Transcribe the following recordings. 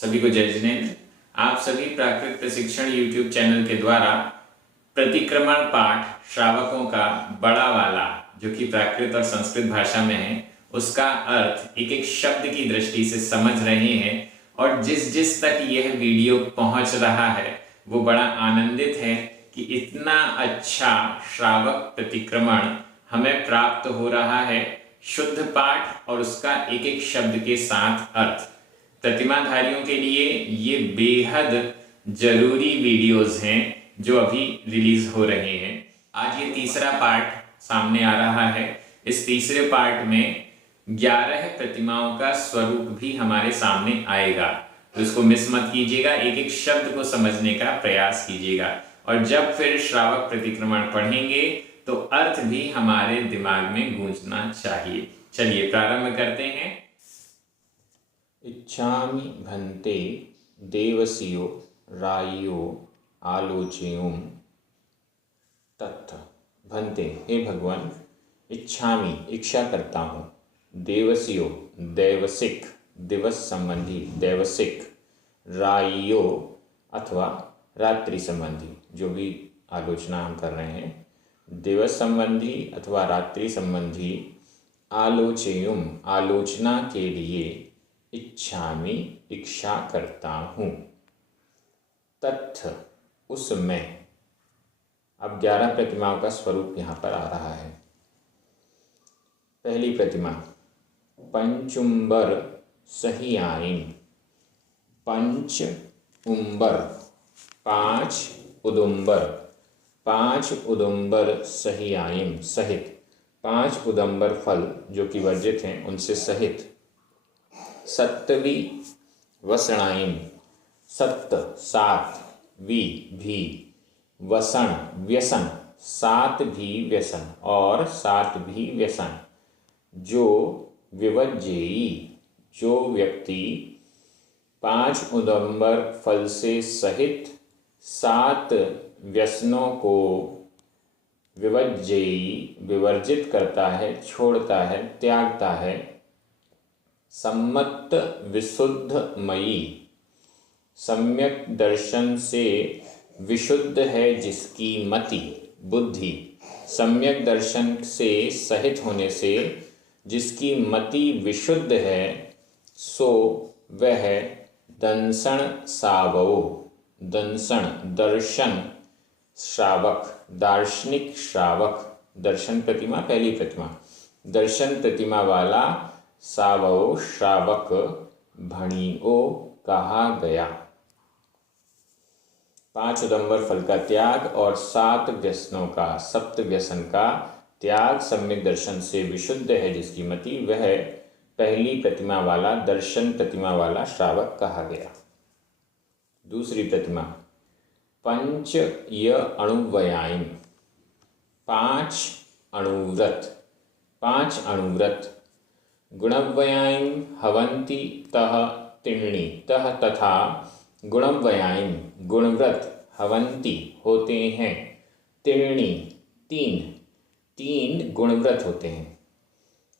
सभी को जय जिनेन्द्र। आप सभी प्राकृत प्रशिक्षण यूट्यूब चैनल के द्वारा प्रतिक्रमण पाठ श्रावकों का बड़ा वाला जो कि प्राकृत और संस्कृत भाषा में है उसका अर्थ एक एक शब्द की दृष्टि से समझ रहे हैं और जिस जिस तक यह वीडियो पहुंच रहा है वो बड़ा आनंदित है कि इतना अच्छा श्रावक प्रतिक्रमण हमें प्राप्त हो रहा है, शुद्ध पाठ और उसका एक एक शब्द के साथ अर्थ। प्रतिमाधारियों के लिए ये बेहद जरूरी वीडियोस हैं जो अभी रिलीज हो रहे हैं। आज ये तीसरा पार्ट सामने आ रहा है। इस तीसरे पार्ट में 11 प्रतिमाओं का स्वरूप भी हमारे सामने आएगा, तो इसको मिस मत कीजिएगा, एक एक शब्द को समझने का प्रयास कीजिएगा और जब फिर श्रावक प्रतिक्रमण पढ़ेंगे तो अर्थ भी हमारे दिमाग में गूंजना चाहिए। चलिए प्रारंभ करते हैं। इच्छामि भन्ते देवसियो रायो आलोचयुम तत्। भन्ते, हे भगवान, इच्छामि इच्छा करता हूँ, देवसियो दैवसिक दिवस संबंधी दैवसिक, रायो अथवा रात्रि संबंधी जो भी आलोचना हम कर रहे हैं, दिवस संबंधी अथवा रात्रि संबंधी, आलोचयुम आलोचना के लिए, इच्छामि इच्छा करता हूँ, तत्थ उसमें। अब 11 प्रतिमाओं का स्वरूप यहाँ पर आ रहा है। पहली प्रतिमा पंचुंबर सहियाईं। पंच उंबर 5 उदुंबर, 5 उदुंबर सहियाईं सहित, 5 उदुंबर फल जो कि वर्जित हैं उनसे सहित। सत्तवी वसणाईं, सत्त 7, वी भी, वसण व्यसन 7 भी व्यसन और 7 भी व्यसन, जो विवज्जेयी जो व्यक्ति 5 उदुंबर फल से सहित 7 व्यसनों को विवज्जेयी विवर्जित करता है, छोड़ता है, त्यागता है। सम्मत विशुद्धमयी, सम्यक दर्शन से विशुद्ध है जिसकी मति बुद्धि, सम्यक दर्शन से सहित होने से जिसकी मति विशुद्ध है, सो वह दंसण सावो, दंसण दर्शन श्रावक, दार्शनिक श्रावक, दर्शन प्रतिमा पहली प्रतिमा, दर्शन प्रतिमा वाला सावो श्रावक भणिओ कहा गया। 5 उदुंबर फल का त्याग और 7 व्यसनों का, 7 व्यसन का त्याग सम्यक दर्शन से विशुद्ध है जिसकी मति, वह पहली प्रतिमा वाला दर्शन प्रतिमा वाला श्रावक कहा गया। दूसरी प्रतिमा पंच य अणुव्ययीं, 5 अणुव्रत, 5 अणुव्रत। गुणव्ययीं हवन्ति तः तीर्णी, तः तथा गुणव्ययीं गुणव्रत, हवन्ति होते हैं, तीर्णी 3 गुणव्रत होते हैं।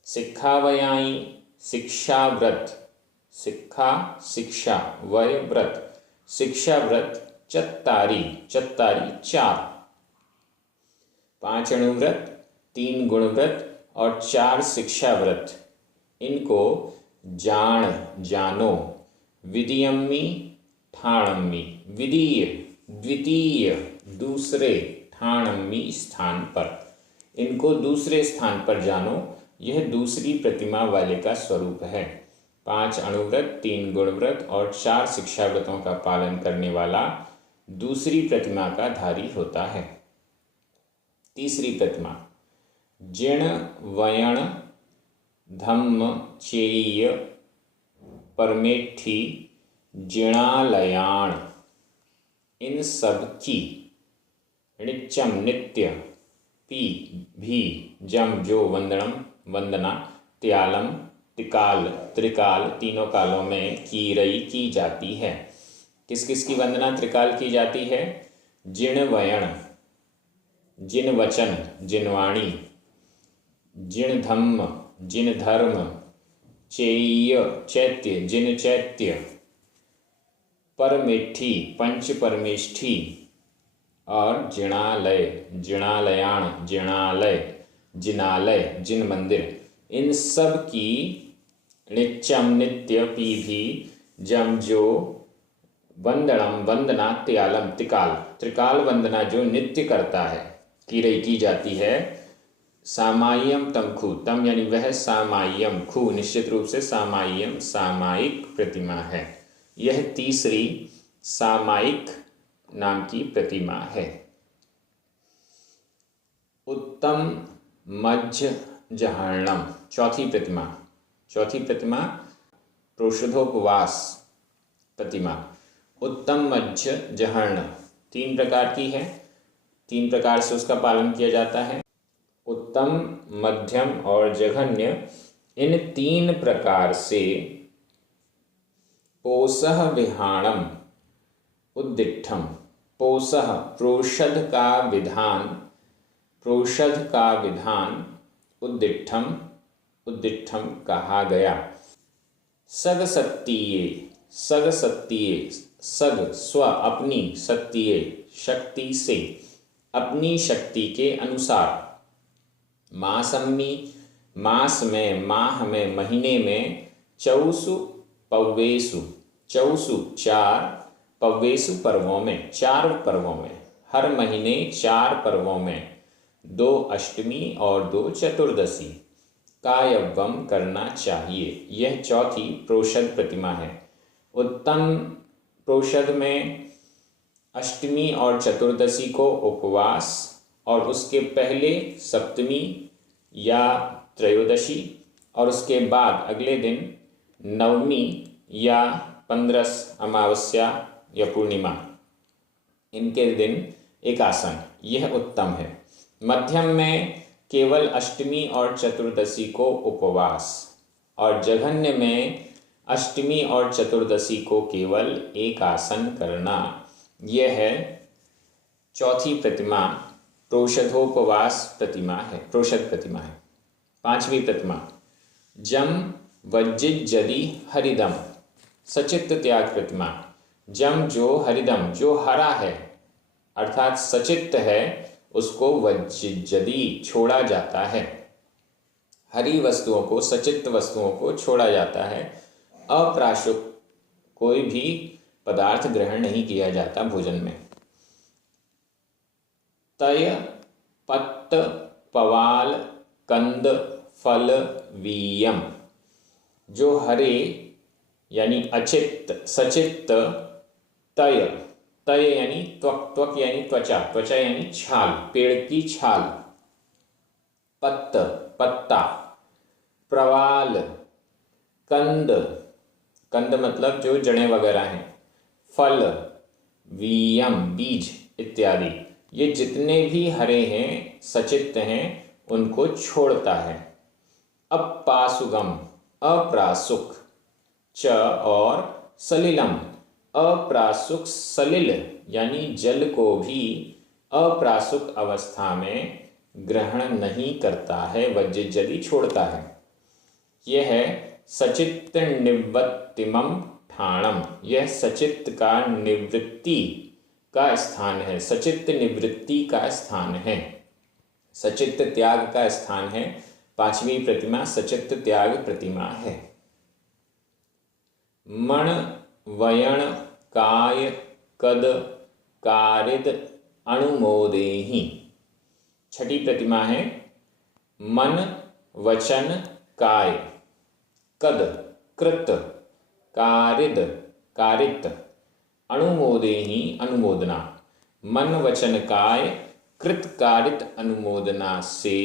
शिक्षाव्ययीं शिक्षाव्रत, शिक्षा शिक्षा वय व्रत, शिक्षाव्रत चत्तारी 4। 5 अणुव्रत, 3 गुणव्रत और 4 शिक्षाव्रत, इनको जानो, विदियम्मि ठाणम्मि, विदीय द्वितीय दूसरे, ठाणम्मि स्थान पर, इनको दूसरे स्थान पर जानो। यह दूसरी प्रतिमा वाले का स्वरूप है। 5 अणुव्रत, 3 गुणव्रत और 4 शिक्षाव्रतों का पालन करने वाला दूसरी प्रतिमा का धारी होता है। तीसरी प्रतिमा जिण वयण धम्म चेय परमेठी जिणालयाण, इन सब की, णिच्चम नित्य, पी भी, जम जो वंदनम वंदना, त्यालम त्रिकाल त्रिकाल तीनों कालों में की रई की जाती है। किस किस की वंदना त्रिकाल की जाती है? जिण वयण जिन वचन जिनवाणी, जिण धम्म जिन धर्म, चेय चैत्य जिन चैत्य, परमेष्ठी, पंच परमेष्ठी, और जिणालय, जिणालयाण, जिणालय, जिनालय, जिन मंदिर, इन सब की नित्यम, नित्य, पीभी, जम, जो, वंदनम, वंदना, त्यालम, त्रिकाल, त्रिकाल वंदना जो नित्य करता है, की जाती है। सामाय्यम तम खु, तम यानी वह, सामाय्यम, खु निश्चित रूप से सामाय्यम सामायिक प्रतिमा है। यह तीसरी सामायिक नाम की प्रतिमा है। उत्तम मज्ज जहर्णम, चौथी प्रतिमा, चौथी प्रतिमा प्रोषधोपवास प्रतिमा। उत्तम मज्ज जहर्ण 3 प्रकार की है, 3 प्रकार से उसका पालन किया जाता है। उत्तम, मध्यम और जघन्य, इन 3 प्रकार से पोसह विहाणम उद्दिष्टम, पोसह प्रोषध का विधान, प्रोषध का विधान, उद्दिष्टम, उद्दिष्टम कहा गया। सग सत्तीये, सग सत्तीये, सग स्व अपनी, सत्तीये शक्ति से, अपनी शक्ति के अनुसार। मासम्मी, मास में, माह में, महीने में, चौसु पव्वेसु, चौसु 4, पव्वेसु पर्वों में, 4 पर्वों में, हर महीने 4 पर्वों में, 2 अष्टमी और 2 चतुर्दशी का यज्ञ करना चाहिए। यह चौथी प्रोषद प्रतिमा है। उत्तम प्रोषद में अष्टमी और चतुर्दशी को उपवास, और उसके पहले सप्तमी या त्रयोदशी, और उसके बाद अगले दिन नवमी या 15 अमावस्या या पूर्णिमा, इनके दिन एकासन, यह उत्तम है। मध्यम में केवल अष्टमी और चतुर्दशी को उपवास, और जघन्य में अष्टमी और चतुर्दशी को केवल एक आसन करना। यह है चौथी प्रतिमा, प्रोषधोपवास प्रतिमा है, प्रोषद प्रतिमा है। 5वीं प्रतिमा जम वज्जिज्जदि हरिदम, सचित्त त्याग प्रतिमा। जम जो हरिदम जो हरा है अर्थात सचित्त है, उसको वज्जिज्जदि छोड़ा जाता है। हरी वस्तुओं को, सचित्त वस्तुओं को छोड़ा जाता है। अप्राशुक कोई भी पदार्थ ग्रहण नहीं किया जाता भोजन में। तय पत्त पवाल कंद फल वीयम, जो हरे यानी अचित्त, सचित्त, तय, तय यानी त्वक, त्वक यानी त्वचा, त्वचा यानी छाल, पेड़ की छाल, पत्त पत्ता, प्रवाल कंद, कंद मतलब जो जड़ें वगैरह हैं, फल, वीयम बीज इत्यादि, ये जितने भी हरे हैं, सचित्त हैं, उनको छोड़ता है। अपासुगम, अप्रासुक, च और सलिलम, अप्रासुक सलिल यानी जल को भी अप्रासुक अवस्था में ग्रहण नहीं करता है, वज्जिज्जदि छोड़ता है। यह है सचित्त निवृत्तिमम ठाणम, यह सचित्त का निवृत्ति का स्थान है, सचित्त निवृत्ति का स्थान है, सचित्त त्याग का स्थान है। 5वीं प्रतिमा सचित्त त्याग प्रतिमा है। मण वयण काय कद कारिद अणुमोदेहि, 6ठी प्रतिमा है मन वचन काय, कद कृत, कारिद कारित, अणुमोदेहि अनुमोदना। मन वचन काय कृत कारित अनुमोदना से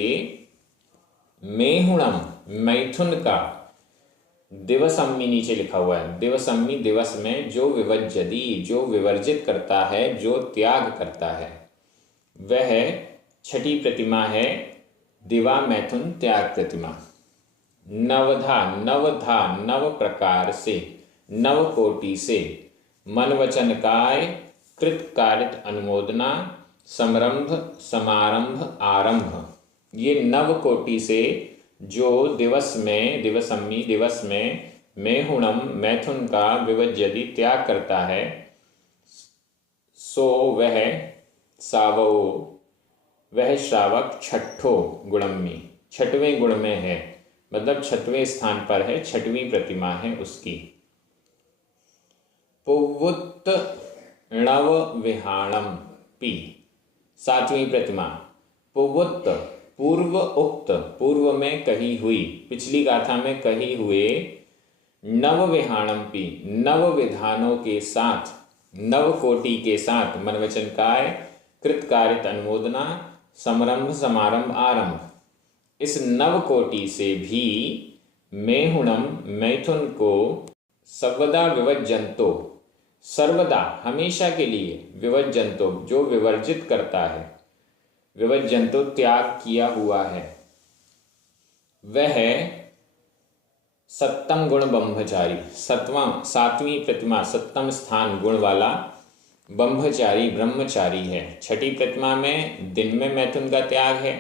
मेहुणम मैथुन का, दिवसम्मी नीचे लिखा हुआ है, दिवसम्मी दिवस में, जो विवज्जति जो विवर्जित करता है, जो त्याग करता है, वह 6ठी प्रतिमा है दिवा मैथुन त्याग प्रतिमा। नवधा, नवधा नव प्रकार से, नव कोटि से, मन वचन काय कृत कारित अनुमोदना, समरंभ समारंभ आरंभ, ये नव कोटि से जो दिवस में, दिवसम्मी दिवस में, मेहुणम मैथुन का विवज्जति त्याग करता है, सो वह सावो वह श्रावक छठो गुणम में, छठवें गुण में है, मतलब छठवें स्थान पर है, छठवीं प्रतिमा है उसकी। पुवुत णव विहाणम पी, सातवीं प्रतिमा। पुवुत पूर्व उक्त, पूर्व में कही हुई, पिछली गाथा में कही हुए, नव विहाणम पी, नव विधानों के साथ, नव कोटि के साथ, मनवचन काय, कृतकारित अनुमोदना, समरंभ समारंभ आरंभ, इस नव कोटि से भी मेहुणम मैथुन को सर्वदा विवर्जंतो, सर्वदा हमेशा के लिए, विवर्जंतो जो विवर्जित करता है, विवर्जंतो त्याग किया हुआ है, वह सप्तम गुण ब्रह्मचारी, सातवीं प्रतिमा, सप्तम स्थान गुण वाला ब्रह्मचारी ब्रह्मचारी है। छठी प्रतिमा में दिन में मैथुन का त्याग है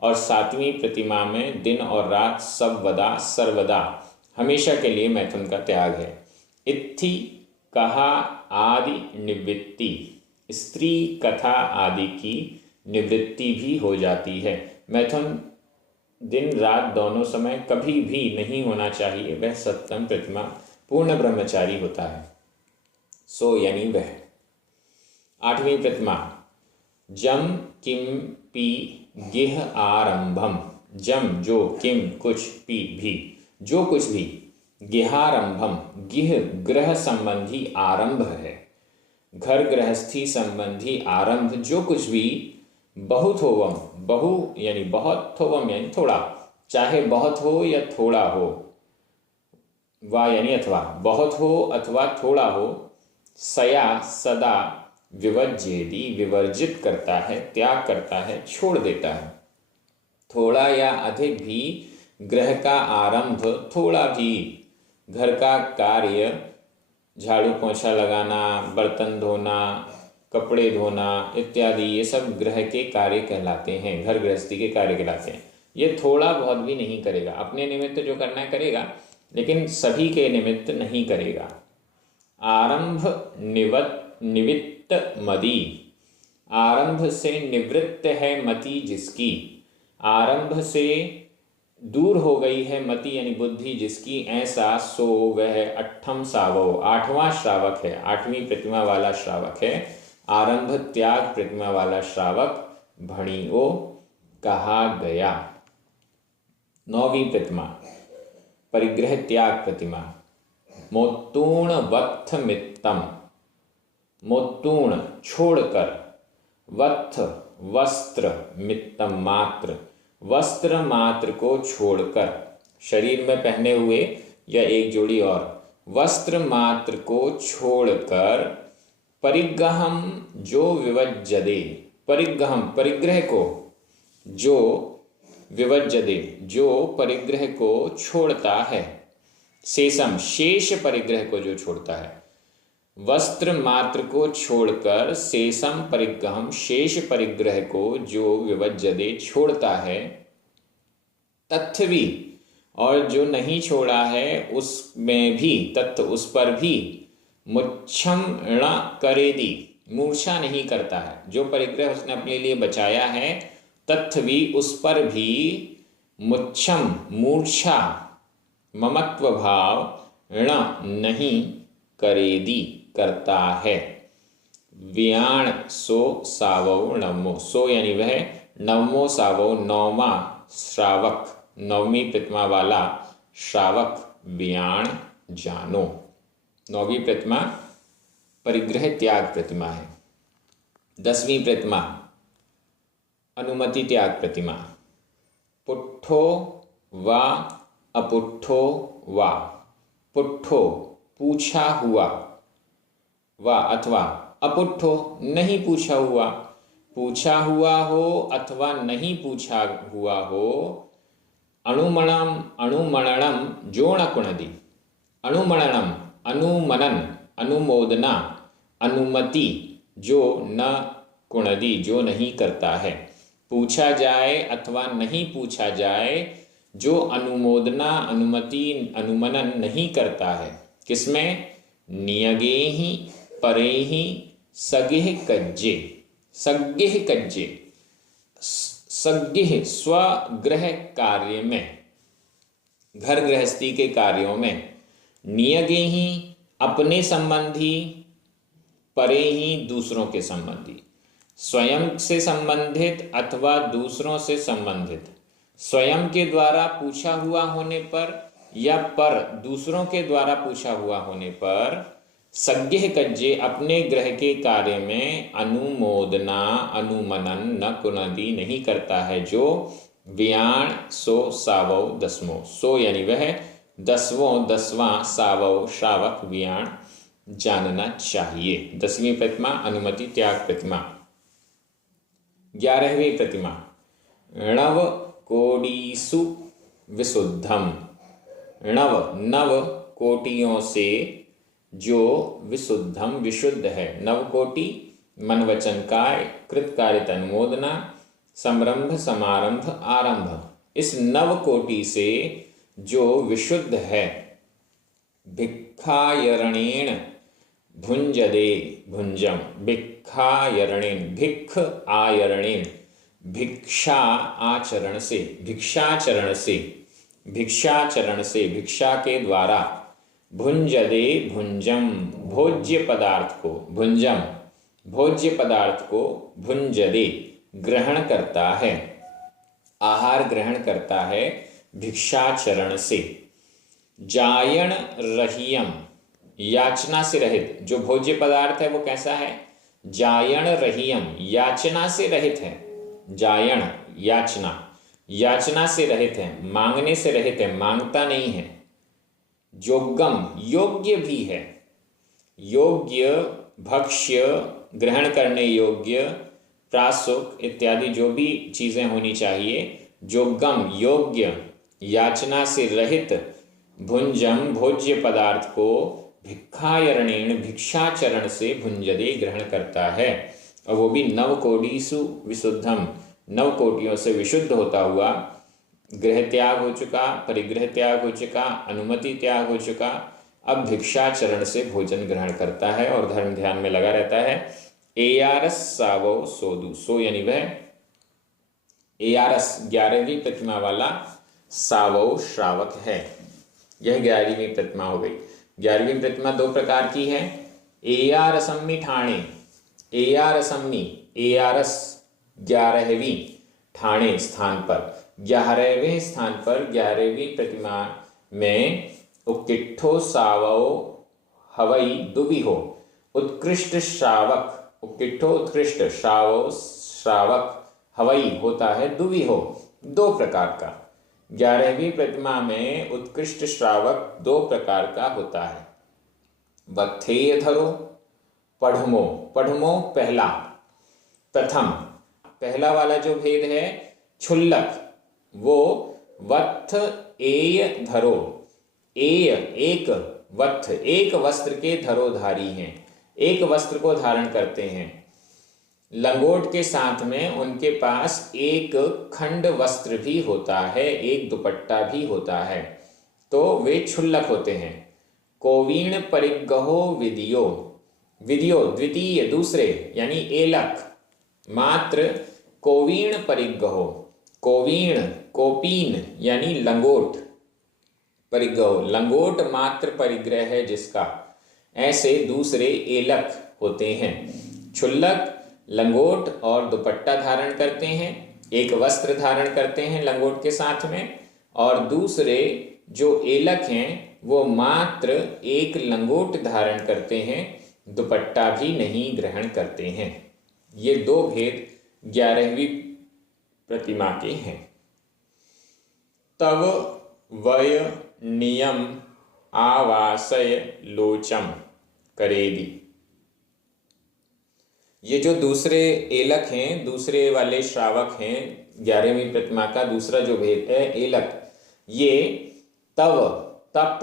और सातवीं प्रतिमा में दिन और रात सर्वदा सर्वदा हमेशा के लिए मैथुन का त्याग है। इत्थि कहा आदि निवृत्ति, स्त्री कथा आदि की निवृत्ति भी हो जाती है। मैथुन दिन रात दोनों समय कभी भी नहीं होना चाहिए, वह सप्तम प्रतिमा पूर्ण ब्रह्मचारी होता है। सो यानी वह। आठवीं प्रतिमा जम किम पी गिह आरंभम, जम जो, किम कुछ, पी भी जो कुछ भी, गिहारंभम गिह ग्रह संबंधी आरंभ है, घर गृहस्थी संबंधी आरंभ जो कुछ भी, बहुत होवम, बहु यानी बहुत, थोवम यानी थोड़ा, चाहे बहुत हो या थोड़ा हो, वा यानी अथवा, बहुत हो अथवा थोड़ा हो, सया सदा विवर्जेदी विवर्जित करता है, त्याग करता है, छोड़ देता है। थोड़ा या अधिक भी ग्रह का आरंभ, थोड़ा भी घर का कार्य, झाड़ू पोछा लगाना, बर्तन धोना, कपड़े धोना इत्यादि, ये सब ग्रह के कार्य कहलाते हैं, घर गृहस्थी के कार्य कहलाते हैं। ये थोड़ा बहुत भी नहीं करेगा, अपने निमित्त जो करना है करेगा, लेकिन सभी के निमित्त नहीं करेगा। आरंभ निवित्त मदी, आरंभ से निवृत्त है मति जिसकी, आरंभ से दूर हो गई है मति यानी बुद्धि जिसकी, ऐसा सो वह अट्ठम सावो, आठवां श्रावक है, आठवीं प्रतिमा वाला श्रावक है, आरंभ त्याग प्रतिमा वाला श्रावक भणियो कहा गया। नौवीं प्रतिमा परिग्रह त्याग प्रतिमा। मोत्तूर्ण वत्थ मित्तम, मोत्तूर्ण छोड़कर, वत्थ वस्त्र, मित्तम मात्र, वस्त्र मात्र को छोड़कर, शरीर में पहने हुए या एक जोड़ी और, वस्त्र मात्र को छोड़कर, परिग्रहम जो विवज्जदे, परिग्रहम परिग्रह को, जो विवज्जदे जो परिग्रह को छोड़ता है, शेषम शेष परिग्रह को जो छोड़ता है, वस्त्र मात्र को छोड़कर, शेषम परिग्रहम शेष परिग्रह को जो विवज्जदे छोड़ता है, तत्थवी और जो नहीं छोड़ा है उसमें भी, तत्व उस पर भी, मुच्छम ण करेदी मूर्छा नहीं करता है, जो परिग्रह उसने अपने लिए बचाया है, तत्थवी उस पर भी, मुच्छम मूर्छा, ममत्व भाव, ण नहीं, करेदी करता है। व्याण सो सावो नवमो, सो यानी वह, नवमो सावो नौवां श्रावक, नवमी प्रतिमा वाला श्रावक व्याण जानो। नौवीं प्रतिमा परिग्रह त्याग प्रतिमा है। 10वीं प्रतिमा अनुमति त्याग प्रतिमा। पुट्ठो वा अपुट्ठो वा, पुट्ठो पूछा हुआ, वा अथवा अपुट्ठो नहीं पूछा हुआ, पूछा हुआ हो अथवा नहीं पूछा हुआ हो, अनुमणनम जोण कुणदी, अनुमणनम अनुमनन, अनुमोदना, अनुमति जो न कुणदी जो नहीं करता है, पूछा जाए अथवा नहीं पूछा जाए, जो अनुमोदना अनुमति अनुमनन नहीं करता है, किसमें, नियगे ही परे ही सगेह कज्जे, सगेह कज्जे, सगेह स्वगृह कार्य में, घर गृहस्थी के कार्यों में, नियगे ही अपने संबंधी, परे ही दूसरों के संबंधी, स्वयं से संबंधित अथवा दूसरों से संबंधित, स्वयं के द्वारा पूछा हुआ होने पर या पर दूसरों के द्वारा पूछा हुआ होने पर, सज्ञः कज्जे अपने ग्रह के कार्य में अनुमोदना अनुमनन न कुनदी नहीं करता है, जो व्याण सो सावव दसमो, सो यानी वह दसवां सावव श्रावक व्याण जानना चाहिए। 10वीं प्रतिमा अनुमति त्याग प्रतिमा। 11वीं प्रतिमा नव कोटिषु विशुद्धम, नव कोटियों से जो विशुद्धम विशुद्ध है। नव कोटि मन वचन काय, कृत कारित अनुमोदना, संरंभ समारंभ आरंभ, इस नव कोटि से जो विशुद्ध है। भिक्षायरणेन भुंजदे भुंजम, भिक्षायरणेन, भिक्ष आयरणेन, भिक्षा आचरण से, भिक्षाचरण से, भिक्षाचरण से, भिक्षा के द्वारा, भुंजदे भुंजम, भोज्य पदार्थ को, भुंजम भोज्य पदार्थ को, भुंजदे ग्रहण करता है, आहार ग्रहण करता है भिक्षाचरण से। जायण रहियम, याचना से रहित, जो भोज्य पदार्थ है वो कैसा है? जायण रहियम, याचना से रहित है। जायण याचना, याचना से रहित है, मांगने से रहित है, मांगता नहीं है। योग्यम, योग्य भी है, योग्य, भक्ष्य, ग्रहण करने योग्य, प्रासुक इत्यादि जो भी चीजें होनी चाहिए, योग्यम योग्य, याचना से रहित, भुंजम भोज्य पदार्थ को, भिक्षायरणेन भिक्षाचरण से, भुंजदे ग्रहण करता है, और वो भी नव कोटिषु विशुद्धम, नव कोटियों से विशुद्ध होता हुआ। गृह त्याग हो चुका, परिग्रह त्याग हो चुका, अनुमति त्याग हो चुका, अब भिक्षाचरण से भोजन ग्रहण करता है और धर्म ध्यान में लगा रहता है। एयारस सावो सोदु, सो यानी वह एयारस 11वीं प्रतिमा वाला सावो श्रावक है। यह 11वीं प्रतिमा हो गई। 11वीं प्रतिमा दो प्रकार की है। एयारसम्मी ठाणे, एयारसम्मी, एयारस 11वीं ठाणे स्थान पर, 11वें स्थान पर 11वीं प्रतिमा में उक्किठो सावो हवई दुविहो, उत्कृष्ट श्रावक, उक्किठो उत्कृष्ट, श्रावो श्रावक, हवई होता है दुविहो, दो प्रकार का। 11वीं प्रतिमा में उत्कृष्ट श्रावक दो प्रकार का होता है। वत्थेय धरो, पढ़मो, पढ़मो पहला, प्रथम, पहला वाला जो भेद है क्षुल्लक, वो वत्थ एय धरो, एय एक, वत्थ एक वस्त्र के धरोधारी हैं, एक वस्त्र को धारण करते हैं। लंगोट के साथ में उनके पास एक खंड वस्त्र भी होता है, एक दुपट्टा भी होता है, तो वे क्षुल्लक होते हैं। कोवीण परिग्रहो विदियो, विदियो द्वितीय दूसरे यानी एलक, मात्र कोवीण परिग्रहो, कोवीण कोपीन यानी लंगोट, परिग्रहो लंगोट मात्र परिग्रह है जिसका, ऐसे दूसरे एलक होते हैं। क्षुल्लक लंगोट और दुपट्टा धारण करते हैं, एक वस्त्र धारण करते हैं लंगोट के साथ में, और दूसरे जो एलक हैं वो मात्र एक लंगोट धारण करते हैं, दुपट्टा भी नहीं ग्रहण करते हैं। ये दो भेद 11वीं प्रतिमा के हैं। तव वय नियम आवासय लोचम करेदी, ये जो दूसरे एलक हैं, दूसरे वाले श्रावक हैं, 11वीं प्रतिमा का दूसरा जो भेद है एलक, ये तव तप,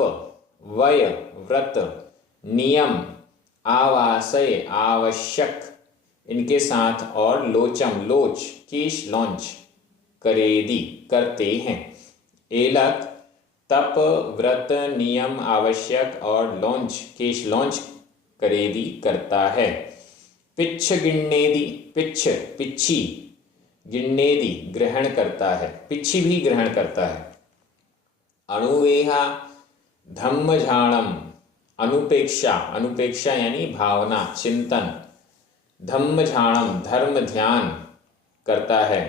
वय व्रत, नियम, आवासय आवश्यक, इनके साथ और लोचम लोच, केश लॉन्च, करेदी करते हैं। एलक तप, व्रत, नियम, आवश्यक और लॉन्च, केश लॉन्च करेदी करता है। पिच्छ गिण्णेदि, पिच्छ पिच्छी, गिण्णेदि ग्रहण करता है, पिच्छी भी ग्रहण करता है। अणुवेहा धम्मझाणम, अनुपेक्षा, अनुपेक्षा यानी भावना चिंतन, धम्मझाणम धर्म ध्यान करता है।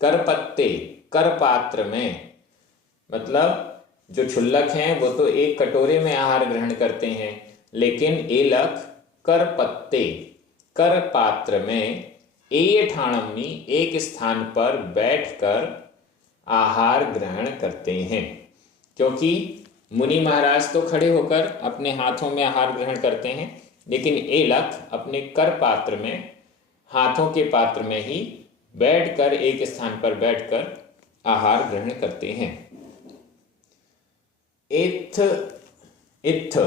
करपत्ते, कर पात्र में, मतलब जो क्षुल्लक हैं वो तो एक कटोरे में आहार ग्रहण करते हैं, लेकिन एलक कर पत्ते, कर पात्र में एयठाणमनी एक स्थान पर बैठकर आहार ग्रहण करते हैं। क्योंकि मुनि महाराज तो खड़े होकर अपने हाथों में आहार ग्रहण करते हैं, लेकिन एलक अपने कर पात्र में, हाथों के पात्र में ही बैठकर, एक स्थान पर बैठकर आहार ग्रहण करते हैं। इत्थ, इत्थ,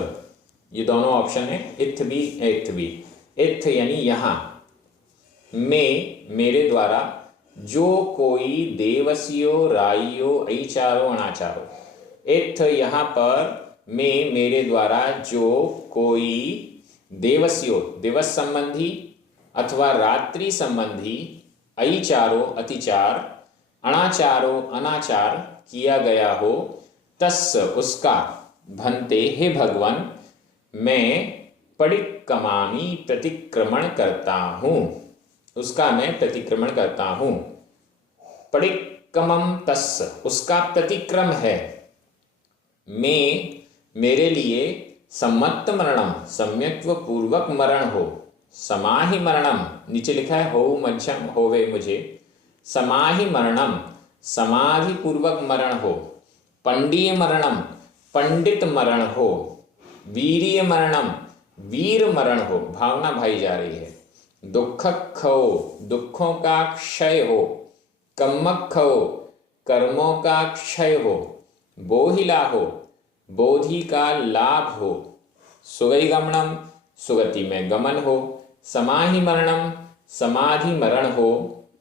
ये दोनों ऑप्शन है, इत्थ भी इत्थ भी। इत्थ यानी यहाँ, में मेरे द्वारा, जो कोई देवसियो राइयो ऐचारो अनाचारो। इत्थ यहाँ पर, में मेरे द्वारा, जो कोई देवसियो दिवस संबंधी अथवा रात्रि संबंधी, ऐचारो अतिचार, अनाचारो अनाचार किया गया हो, तस् उसका, भन्ते हे भगवान, मैं परिक्रमामि प्रतिक्रमण करता हूँ, उसका मैं प्रतिक्रमण करता हूँ। परिक्रमम तस् उसका प्रतिक्रम है, मैं मेरे लिए सम्मत मरणम सम्यक्त्व पूर्वक मरण हो, समाहि मरणम नीचे लिखा है हो मध्यम होवे मुझे, समाहि मरणम समाधि पूर्वक मरण हो, पंडीय मरणम पंडित मरण हो, वीर्य मरणम वीर मरण हो, भावना भाई जा रही है। दुःखक्षो दुखों का क्षय हो, कम्मक्षो कर्मों का क्षय हो, बोहिला हो बोधि का लाभ हो, सुगतिगमनम सुगति में गमन हो, समाहि मरणम समाधि मरण हो,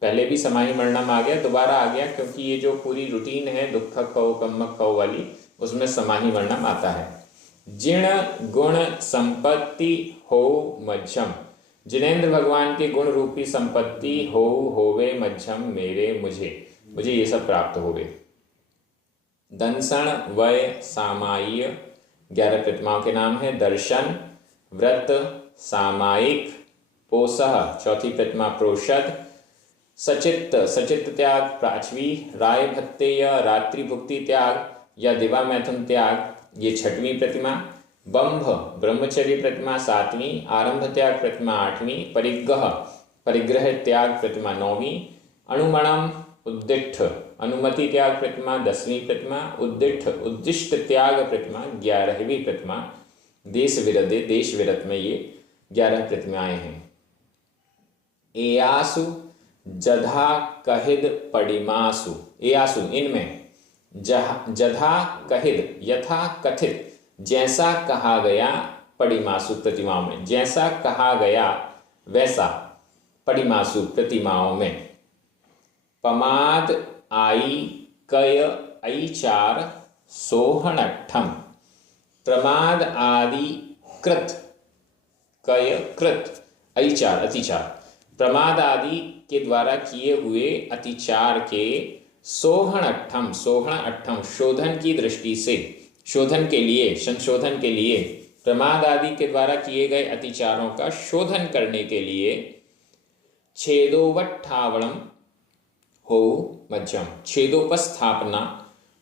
पहले भी समाहि मरणम आ गया, दोबारा आ गया क्योंकि ये जो पूरी रूटीन है दुख खो कम्मक खो वाली, उसमें समाहि मरणम आता है। जिण गुण संपत्ति हो मध्यम, जिनेन्द्र भगवान के गुण रूपी संपत्ति हो होवे मध्यम मेरे मुझे ये सब प्राप्त होवे। दंसन वय सामाय्य 11 प्रतिमाओं के नाम है। दर्शन, व्रत, सामायिक, पोसह चौथी प्रतिमा प्रोषद, सचित्त सचित्त त्याग पांचवी, राय भत्तेय रात्रि भुक्ति त्याग या दिवा मैथुन त्याग ये छठवीं प्रतिमा, बंभ ब्रह्मचर्य प्रतिमा सातवीं, आरंभ त्याग प्रतिमा आठवीं, परिग्रह परिग्रह त्याग प्रतिमा नौवीं, अनुमणम उद्दिष्ट अनुमति त्याग प्रतिमा 10वीं प्रतिमा, उद्दिष्ट उद्दिष्ट त्याग प्रतिमा 11वीं प्रतिमा। देश विरत में ये 11 प्रतिमाएं हैं। एयासु जधा कहिद पडिमासु, एयासु इनमें, जधा कहिद यथा कथित जैसा कहा गया, पडिमासु प्रतिमाओं में, जैसा कहा गया वैसा पडिमासु प्रतिमाओं में। पमाद आई कय ऐचार सोहनट्ठम, प्रमाद आदि कृत कय कृत ऐचार अतिचार, प्रमाद आदि के द्वारा किए हुए अतिचार के सोहनट्ठम, सोहन अट्ठम शोधन की दृष्टि से, शोधन के लिए, संशोधन के लिए, प्रमाद आदि के द्वारा किए गए अतिचारों का शोधन करने के लिए, छेदोवट्ठावणम हो मध्यम, छेदोपस्थापना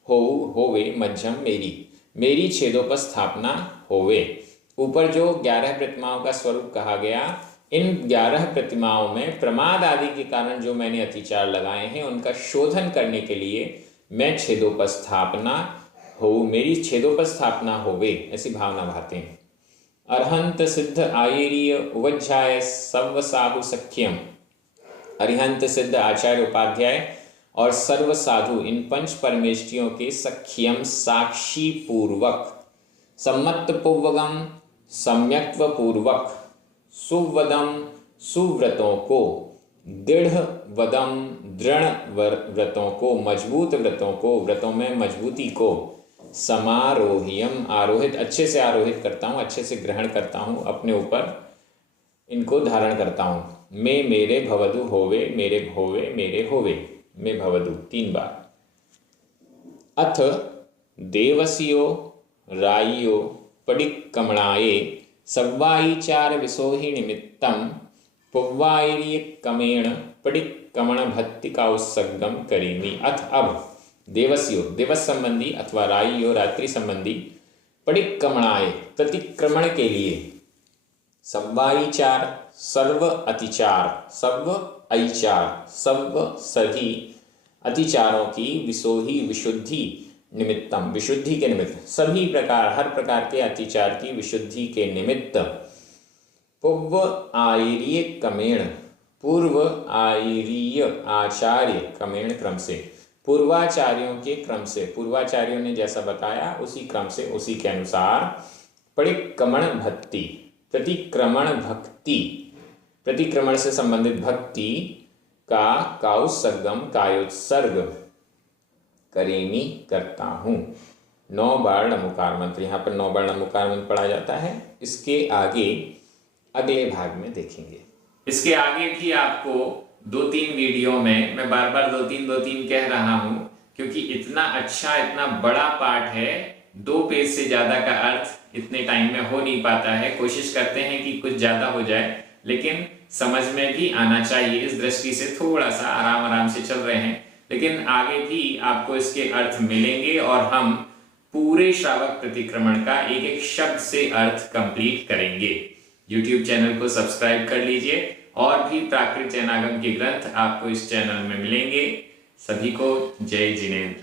हो होवे मध्यम मेरी छेदोपस्थापना होवे। ऊपर जो 11 प्रतिमाओं का स्वरूप कहा गया, इन 11 प्रतिमाओं में प्रमाद आदि के कारण जो मैंने अतिचार लगाए हैं उनका शोधन करने के लिए मैं छेदोपस्थापना हो, मेरी छेदोपस्थापना होवे, ऐसी भावना भाते हैं। अरहंत सिद्ध आयेरीय उवज्जाय सव साधु सख्यम, अरिहंत सिद्ध आचार्य उपाध्याय और सर्व साधु इन पंच परमेष्टियों के सख्यम साक्षी पूर्वक, सम्मत पूर्वगम सम्यक्त्व पूर्वक, सुवदम सुव्रतों को, दृढ़ वदम दृढ़ व्रतों को, मजबूत व्रतों को, व्रतों में मजबूती को, समारोहियम आरोहित अच्छे से आरोहित करता हूँ, अच्छे से ग्रहण करता हूँ अपने ऊपर, इनको धारण करता हूँ। मैं मेरे भवदु होवे, मेरे भोवे मेरे होवे, मैं भवदु 3 बार। अथ देवस्यो रायो पडिक्कमणाये सव्वाईचार विसोहि निमित्तं पुव्वाईर्यकमेण पडिक्कमण भत्तिकाउत्सर्गम करीमि। अथ अब देवस्यो दिवस संबंधी अथवा राइयो रात्रि संबंधी, पडिक्कमणाय प्रतिक्रमण के लिए, सव्वाईचार सर्व अतिचार, सर्व ऐचार सर्व सभी अतिचारों की, विसोही विशुद्धि, निमित्तम विशुद्धि के निमित्त, सभी प्रकार हर प्रकार के अतिचार की विशुद्धि के निमित्त, पूर्व आर्य कमेण, पूर्व आर्य आचार्य कमेण क्रम से, पूर्वाचार्यों के क्रम से, पूर्वाचार्यों ने जैसा बताया उसी क्रम से, उसी के अनुसार, परिक्रमण भक्ति, प्रतिक्रमण भक्ति, प्रतिक्रमण से संबंधित भक्ति का काउत्सर्गम कायोत्सर्ग करेमी करता हूँ। 9 बार नमोकार मंत्र, यहाँ पर 9 बार नमोकार मंत्र पढ़ा जाता है। इसके आगे अगले भाग में देखेंगे। इसके आगे भी आपको 2-3 वीडियो में मैं बार बार 2-3 कह रहा हूँ, क्योंकि इतना अच्छा इतना बड़ा पाठ है, 2 पेज से ज्यादा का अर्थ इतने टाइम में हो नहीं पाता है। कोशिश करते हैं कि कुछ ज्यादा हो जाए, लेकिन समझ में भी आना चाहिए। इस दृष्टि से थोड़ा सा आराम से चल रहे हैं, लेकिन आगे भी आपको इसके अर्थ मिलेंगे और हम पूरे श्रावक प्रतिक्रमण का एक एक शब्द से अर्थ कंप्लीट करेंगे। YouTube चैनल को सब्सक्राइब कर लीजिए, और भी प्राकृत जैनागम के ग्रंथ आपको इस चैनल में मिलेंगे। सभी को जय जिनेंद्र।